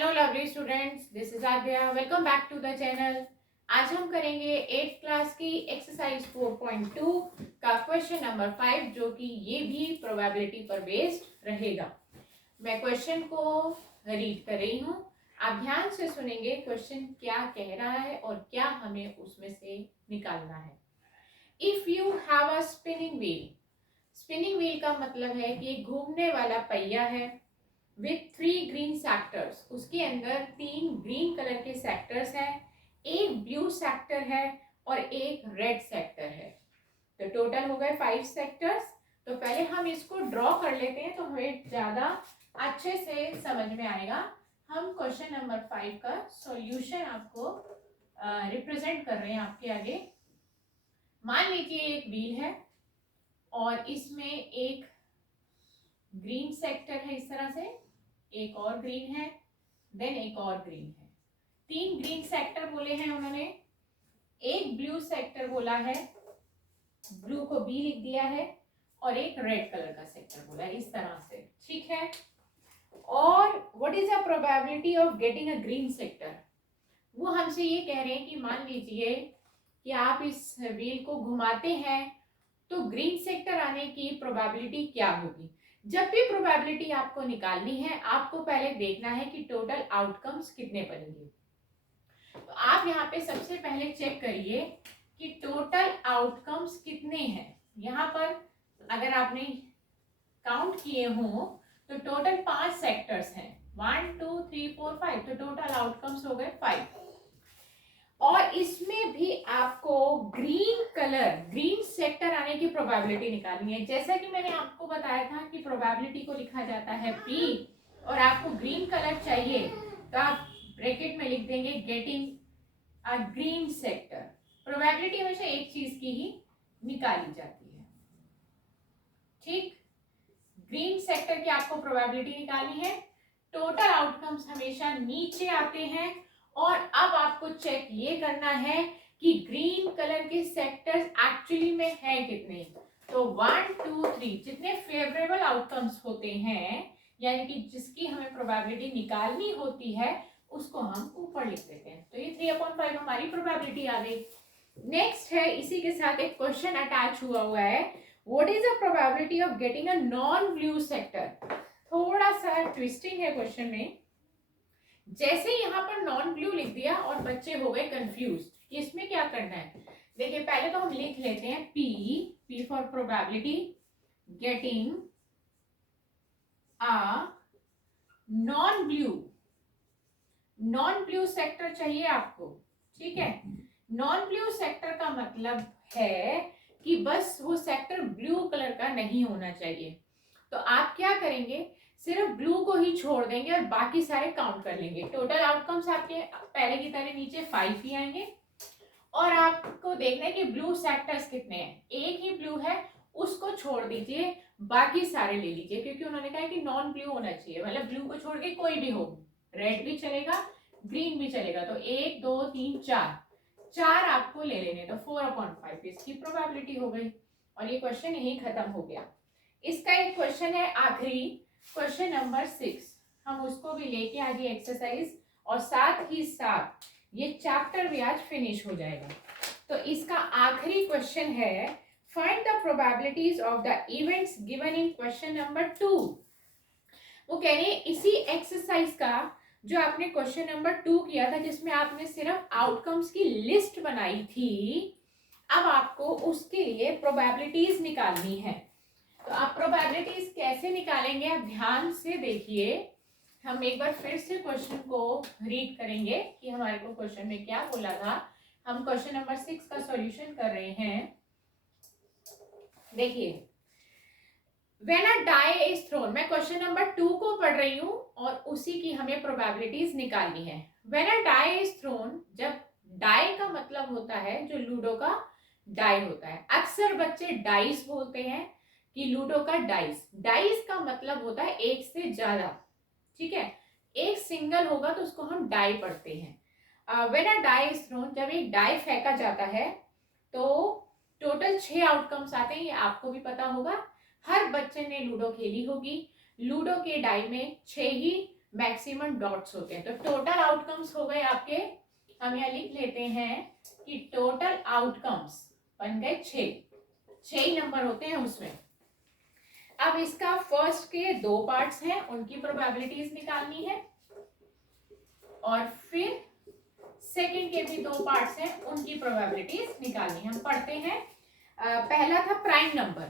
Hello lovely students, this is Aadya. Welcome back to the channel. आज हम करेंगे 8th class की एक्सरसाइज 4.2 का क्वेश्चन नंबर 5, जो कि ये भी प्रोबेबिलिटी पर बेस्ड रहेगा। मैं क्वेश्चन को रीड कर रही हूँ, आप ध्यान से सुनेंगे क्वेश्चन क्या कह रहा है और क्या हमें उसमें से निकालना है। If you have a spinning wheel, spinning wheel का मतलब है कि एक घूमने वाला पहिया है विथ 3 ग्रीन सेक्टर्स, उसके अंदर 3 ग्रीन कलर के सेक्टर्स हैं, एक ब्लू सेक्टर है और एक रेड सेक्टर है। तो टोटल हो गए 5 सेक्टर्स। तो पहले हम इसको ड्रॉ कर लेते हैं तो हमें ज़्यादा अच्छे से समझ में आएगा। हम क्वेश्चन नंबर 5 का सॉल्यूशन आपको रिप्रेजेंट कर रहे हैं आपके आगे। मान लीजिए एक व्हील है और इसमें एक ग्रीन सेक्टर है, इस तरह से एक और ग्रीन है, देन एक और ग्रीन है। 3 ग्रीन सेक्टर बोले हैं उन्होंने, एक ब्लू सेक्टर बोला है, ब्लू को बी लिख दिया है, और एक रेड कलर का सेक्टर बोला है, इस तरह से। ठीक है। और what is the probability of getting a green sector? वो हमसे ये कह रहे हैं कि मान लीजिए कि आप इस व्हील को घुमाते हैं तो ग्रीन सेक्टर आने की प्रोबेबिलिटी क्या होगी। जब भी प्रोबेबिलिटी आपको निकालनी है, आपको पहले देखना है कि टोटल आउटकम्स कितने बनेंगे। तो आप यहाँ पे सबसे पहले चेक करिए कि टोटल आउटकम्स कितने हैं। यहाँ पर अगर आपने काउंट किए हो तो टोटल 5 सेक्टर्स हैं, 1 2 3 4 5, तो टोटल आउटकम्स हो गए 5। और इसमें भी आपको ग्रीन कलर, ग्रीन सेक्टर आने की प्रोबेबिलिटी निकालनी है। जैसा कि मैंने आपको बताया था कि प्रोबेबिलिटी को लिखा जाता है P, और आपको ग्रीन कलर चाहिए तो आप ब्रैकेट में लिख देंगे getting a green sector. Probability हमेशा एक चीज की ही निकाली जाती है। ठीक, ग्रीन सेक्टर की आपको प्रोबेबिलिटी निकालनी है। टोटल आउटकम्स हमेशा नीचे आते हैं, और अब आपको चेक ये करना है कि ग्रीन कलर के सेक्टर्स एक्चुअली में है कितने। तो 1 2 3 जितने फेवरेबल आउटकम्स होते हैं, यानी कि जिसकी हमें प्रोबेबिलिटी निकालनी होती है, उसको हम ऊपर लिख देते हैं। तो ये 3/5 हमारी प्रोबेबिलिटी आ गई। नेक्स्ट है, इसी के साथ एक क्वेश्चन अटैच हुआ है, what is the probability of getting a non blue sector. थोड़ा सा ट्विस्टिंग है क्वेश्चन में। जैसे यहाँ पर नॉन ब्लू लिख दिया और बच्चे हो गए कंफ्यूज कि इसमें क्या करना है। देखिए, पहले तो हम लिख लेते हैं P for probability getting a non blue, non blue sector चाहिए आपको। ठीक है, नॉन ब्लू सेक्टर का मतलब है कि बस वो सेक्टर ब्लू कलर का नहीं होना चाहिए। तो आप क्या करेंगे, सिर्फ ब्लू को ही छोड़ देंगे और बाकी सारे काउंट कर लेंगे। टोटल आउटकम्स आपके पहले की तरह नीचे 5 ही आएंगे, और आपको देखना है कि ब्लू सेक्टर्स कितने हैं। एक ही ब्लू है, उसको छोड़ दीजिए, बाकी सारे ले लीजिए, क्योंकि उन्होंने कहा कि नॉन ब्लू होना चाहिए, मतलब ब्लू को छोड़ के कोई भी हो, रेड भी चलेगा, ग्रीन भी चलेगा। तो 1 2 3 4 आपको ले लेने, तो 4/5 इसकी प्रोबेबिलिटी हो गई, और ये क्वेश्चन यही खत्म हो गया। इसका एक क्वेश्चन है आखिरी, क्वेश्चन नंबर 6, हम उसको भी लेके आगे एक्सरसाइज, और साथ ही साथ ये चैप्टर भी आज फिनिश हो जाएगा। तो इसका आखिरी क्वेश्चन है, find the probabilities of the events given in question number 2। वो कह रहे हैं इसी एक्सरसाइज का जो आपने क्वेश्चन नंबर 2 किया था, जिसमें आपने सिर्फ आउटकम्स की लिस्ट बनाई थी, अब आपको उसके लिए प्रोबेबिलिटीज निकालनी है। तो आप प्रोबेबिलिटीज कैसे निकालेंगे, आप ध्यान से देखिए। हम एक बार फिर से क्वेश्चन को रीड करेंगे कि हमारे को क्वेश्चन में क्या बोला था। हम क्वेश्चन नंबर 6 का सॉल्यूशन कर रहे हैं। देखिए, when a die is thrown, मैं क्वेश्चन नंबर 2 को पढ़ रही हूँ और उसी की हमें प्रोबेबिलिटीज निकालनी है। When a die is thrown, जब डाई का मतलब होता है जो लूडो का डाई होता है, अक्सर बच्चे डाइस बोलते हैं कि लूडो का डाइस। डाइस का मतलब होता है एक से ज्यादा। ठीक है, एक सिंगल होगा तो उसको हम डाई पढ़ते हैं। When a die is thrown, जब एक डाई फेंका जाता है तो टोटल 6 आउटकम्स आते हैं, ये आपको भी पता होगा। हर बच्चे ने लूडो खेली होगी। लूडो के डाई में 6 ही मैक्सिमम डॉट्स होते हैं। तो टोटल आउटकम्स हो गए आपके, हम यहाँ लिख लेते हैं कि टोटल आउटकम्स बन गए 6 ही नंबर होते हैं उसमें। अब इसका फर्स्ट के 2 पार्ट्स हैं, उनकी प्रोबेबिलिटीज निकालनी है, और फिर सेकंड के भी 2 पार्ट्स हैं, उनकी प्रोबेबिलिटीज निकालनी है। हम पढ़ते हैं। पहला था प्राइम नंबर।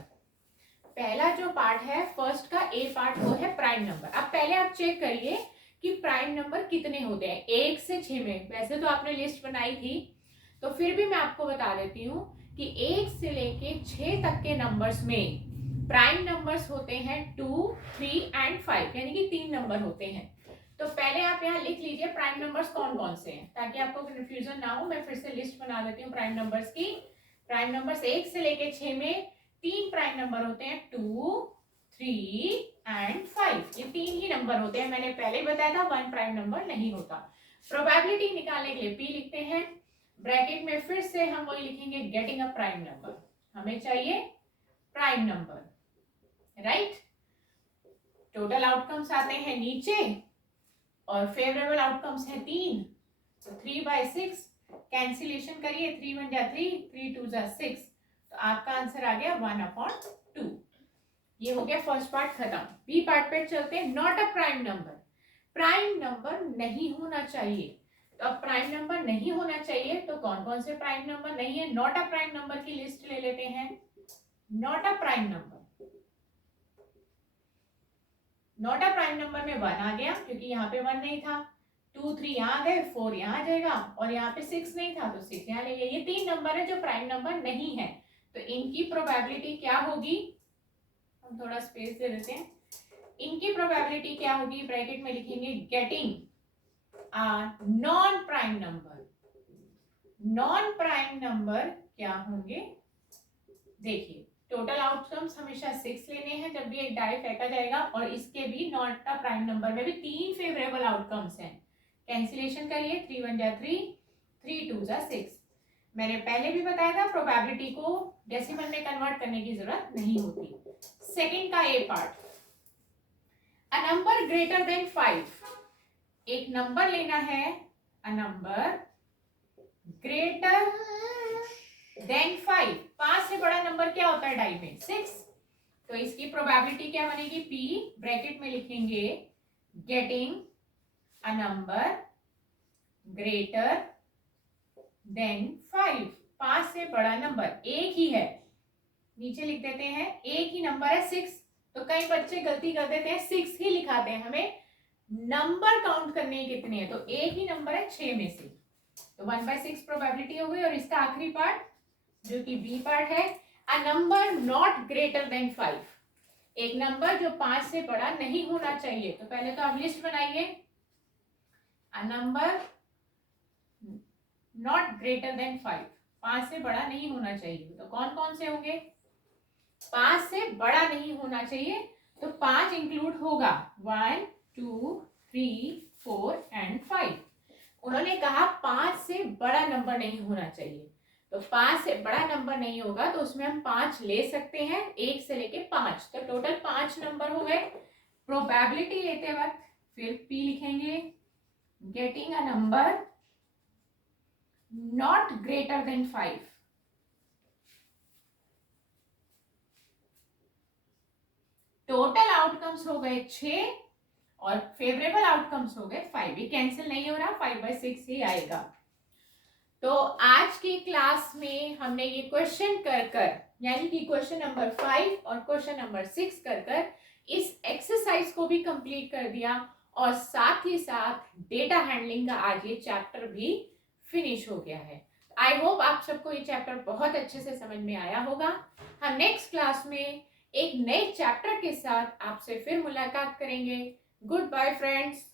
पहला जो पार्ट है फर्स्ट का ए पार्ट, वो है प्राइम नंबर। अब पहले आप चेक करिए कि प्राइम नंबर कितने होते हैं 1 से 6 में। वैसे तो आपने लिस्ट बनाई थी, तो फिर भी मैं आपको बता देती हूँ कि 1 से लेके 6 तक के नंबर्स में प्राइम नंबर्स होते हैं 2, 3 एंड 5, यानी कि 3 नंबर होते हैं। तो पहले आप यहाँ लिख लीजिए प्राइम नंबर्स कौन कौन से हैं, ताकि आपको कंफ्यूजन ना हो। मैं फिर से लिस्ट बना देती हूँ प्राइम नंबर्स की। प्राइम नंबर्स 1 से लेके 6 में 3 प्राइम नंबर होते हैं, 2, 3 एंड 5। ये 3 ही नंबर होते हैं। मैंने पहले ही बताया था 1 प्राइम नंबर नहीं होता। प्रोबेबिलिटी निकालने के लिए P लिखते हैं, ब्रैकेट में फिर से हम वही लिखेंगे, गेटिंग अ प्राइम नंबर। हमें चाहिए prime number, right. Total outcomes आते हैं नीचे, और फेवरेबल आउटकम्स है 3, तो 3/6 कैंसिलेशन करिए, 3 1 जा 3, 3 2 जा 6, तो आपका आंसर आ गया 1/2। ये हो गया फर्स्ट पार्ट खत्म। बी पार्ट पे चलते हैं। Not a prime number, prime number नहीं होना चाहिए। तो अब प्राइम नंबर नहीं होना चाहिए, तो कौन कौन से प्राइम नंबर नहीं है। नॉट अ प्राइम नंबर की लिस्ट ले लेते हैं। Not a prime number, not a prime number में 1 आ गया, क्योंकि यहाँ पे 1 नहीं था। 2 3 यहाँ आ गए, 4 यहाँ आ जाएगा, और यहाँ पे 6 नहीं था तो 6 यहाँ ले गए। ये 3 नंबर है जो प्राइम नंबर नहीं है, तो इनकी प्रोबेबिलिटी क्या होगी। हम थोड़ा स्पेस दे देते हैं। इनकी प्रोबेबिलिटी क्या होगी, ब्रैकेट में लिखेंगे, getting a non prime number. Non prime number क्या होंगे, देखिए टोटल आउटकम्स हमेशा 6 लेने हैं जब भी एक डाई फेंका जाएगा, और इसके भी नॉट अ प्राइम नंबर में भी 3 फेवरेबल आउटकम्स हैं। कैंसिलेशन करिए, 3 1 जा 3, 3 2 जा 6। मैंने पहले भी बताया था प्रोबेबिलिटी को डेसिमल में कन्वर्ट करने की जरूरत नहीं होती। सेकंड का A part, a number greater than 5। एक नंबर लेना है, अ नंबर ग्रेटर देन 5। 5 से बड़ा नंबर क्या होता है डाई में, 6। तो इसकी प्रोबेबिलिटी क्या बनेगी, P ब्रैकेट में लिखेंगे, getting a number greater than 5। 5 से बड़ा नंबर एक ही है, नीचे लिख देते हैं, एक ही नंबर है 6। तो कई बच्चे गलती कर देते हैं, 6 ही लिखाते हैं। हमें नंबर काउंट करने कितने हैं, तो एक ही नंबर है 6 में से, तो 1/6 प्रोबेबिलिटी हो गई। और इसका आखिरी पार्ट जो कि बी पार्ट है, a number not greater than 5। एक नंबर जो 5 से बड़ा नहीं होना चाहिए। तो पहले तो आप लिस्ट बनाइए, a number not greater than 5, 5 से बड़ा नहीं होना चाहिए। तो कौन कौन से होंगे, 5 से बड़ा नहीं होना चाहिए, तो 5 इंक्लूड होगा, 1 2 3 4 एंड 5। उन्होंने कहा 5 से बड़ा नंबर नहीं होना चाहिए, तो 5 से बड़ा नंबर नहीं होगा, तो उसमें हम 5 ले सकते हैं, 1 से लेके 5, तो टोटल 5 नंबर हो गए। प्रोबेबिलिटी लेते वक्त फिर P लिखेंगे, getting a number not greater than 5। Total outcomes हो गए 6 और फेवरेबल आउटकम्स हो गए 5। ये कैंसिल नहीं हो रहा, 5/6 ही आएगा। तो आज की क्लास में हमने ये क्वेश्चन कर यानी कि क्वेश्चन नंबर 5 और क्वेश्चन नंबर 6 कर इस एक्सरसाइज को भी कंप्लीट कर दिया, और साथ ही साथ डेटा हैंडलिंग का आज ये चैप्टर भी फिनिश हो गया है। आई होप आप सबको ये चैप्टर बहुत अच्छे से समझ में आया होगा। हम नेक्स्ट क्लास में एक नए चैप्टर के साथ आपसे फिर मुलाकात करेंगे। Good bye friends.